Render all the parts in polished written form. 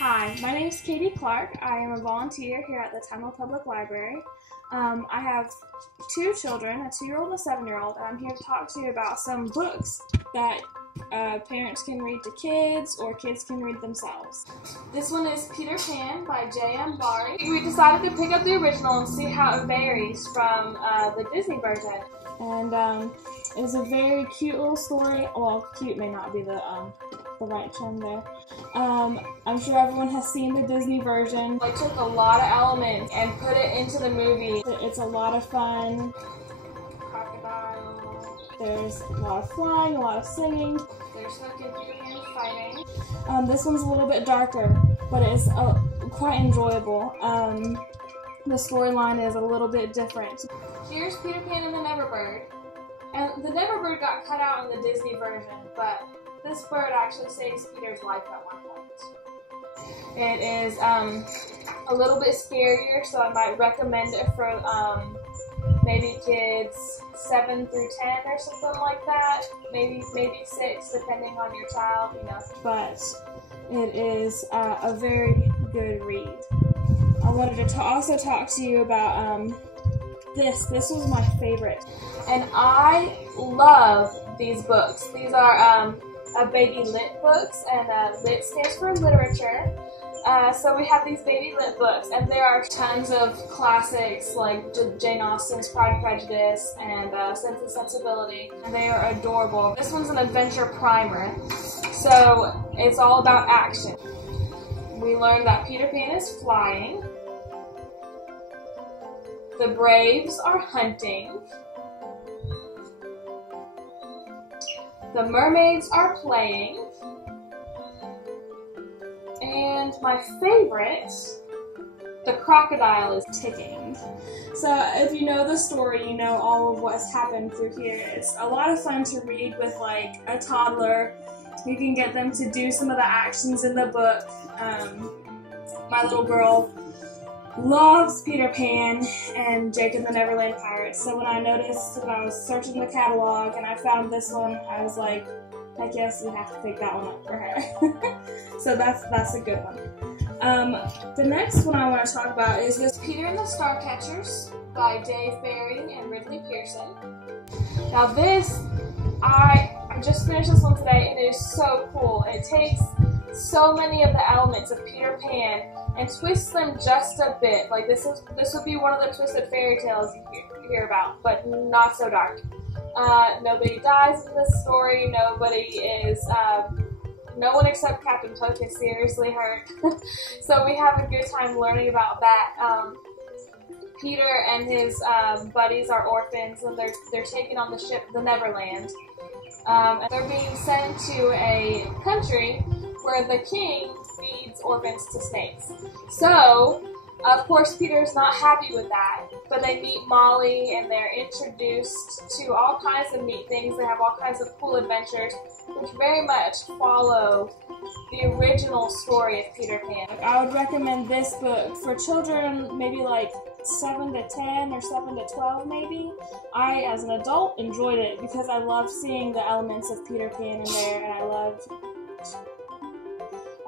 Hi, my name is Katie Clark. I am a volunteer here at the Talmo Public Library. I have two children, a 2-year-old and a 7-year-old, and I'm here to talk to you about some books that parents can read to kids or kids can read themselves. This one is Peter Pan by J.M. Barrie. We decided to pick up the original and see how it varies from the Disney version. And it's a very cute little story. Well, cute may not be the right term there. I'm sure everyone has seen the Disney version. I took a lot of elements and put it into the movie. It's a lot of fun. Crocodile. There's a lot of flying, a lot of singing. There's Hook and Peter Pan fighting. This one's a little bit darker, but it's quite enjoyable. The storyline is a little bit different. Here's Peter Pan and the Neverbird. And the Neverbird got cut out in the Disney version, but this bird actually saves Peter's life at one point. It is a little bit scarier, so I might recommend it for maybe kids 7 through 10 or something like that. Maybe 6, depending on your child, you know. But it is a very good read. I wanted to also talk to you about this. This was my favorite, and I love these books. These are baby lit books, and lit stands for literature. So we have these baby lit books, and there are tons of classics like Jane Austen's Pride and Prejudice and Sense and Sensibility, and they are adorable. This one's an adventure primer, so it's all about action. We learned that Peter Pan is flying, the Braves are hunting, the mermaids are playing, and my favorite, the crocodile is ticking. So if you know the story, you know all of what's happened through here. It's a lot of fun to read with like a toddler. You can get them to do some of the actions in the book. My little girl loves Peter Pan and Jake and the Neverland Pirates. So when I was searching the catalog and I found this one, I was like, I guess we have to pick that one up for her. So that's a good one. The next one I want to talk about is this Peter and the Starcatchers by Dave Barry and Ridley Pearson. Now this, I just finished this one today, and it is so cool. It takes so many of the elements of Peter Pan and twists them just a bit. Like this would be one of the twisted fairy tales you hear about, but not so dark. Nobody dies in this story. Nobody is, no one except Captain Hook is seriously hurt. So we have a good time learning about that. Peter and his buddies are orphans, and they're taken on the ship, the Neverland. And they're being sent to a country where the king feeds orphans to snakes. So, of course, Peter's not happy with that, but they meet Molly and they're introduced to all kinds of neat things. They have all kinds of cool adventures, which very much follow the original story of Peter Pan. I would recommend this book for children, maybe like 7 to 10 or 7 to 12 maybe. I, as an adult, enjoyed it because I love seeing the elements of Peter Pan in there, and I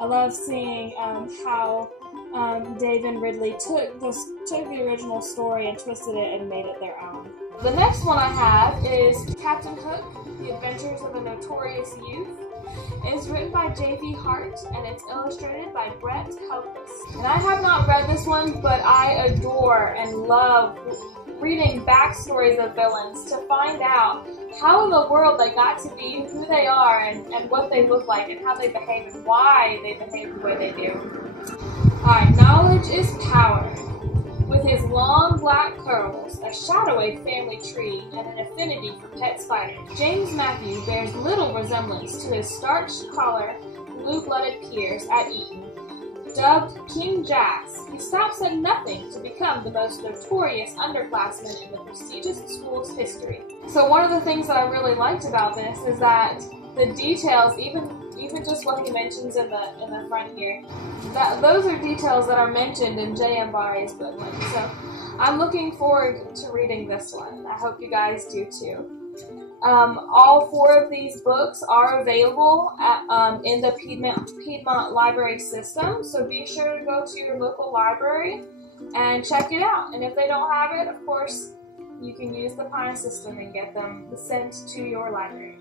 love seeing how Dave and Ridley took the original story and twisted it and made it their own. The next one I have is Captain Hook, The Adventures of a Notorious Youth. It's written by J.V. Hart, and it's illustrated by Brett Hopeless. And I have not read this one, but I adore and love reading backstories of villains to find out how in the world they got to be who they are and what they look like and how they behave and why they behave the way they do. Alright, knowledge is power. With his long black curls, a shadowy family tree, and an affinity for pet spiders, James Matthew bears little resemblance to his starched collar, blue-blooded peers at Eton. Dubbed King Jacks, he stops at nothing to become the most notorious underclassman in the prestigious school's history. So one of the things that I really liked about this is that the details, even just what he mentions in the front here, those are details that are mentioned in J.M. Barrie's book. So I'm looking forward to reading this one. I hope you guys do too. All 4 of these books are available in the Piedmont Library system, so be sure to go to your local library and check it out. And if they don't have it, of course, you can use the Pine system and get them sent to your library.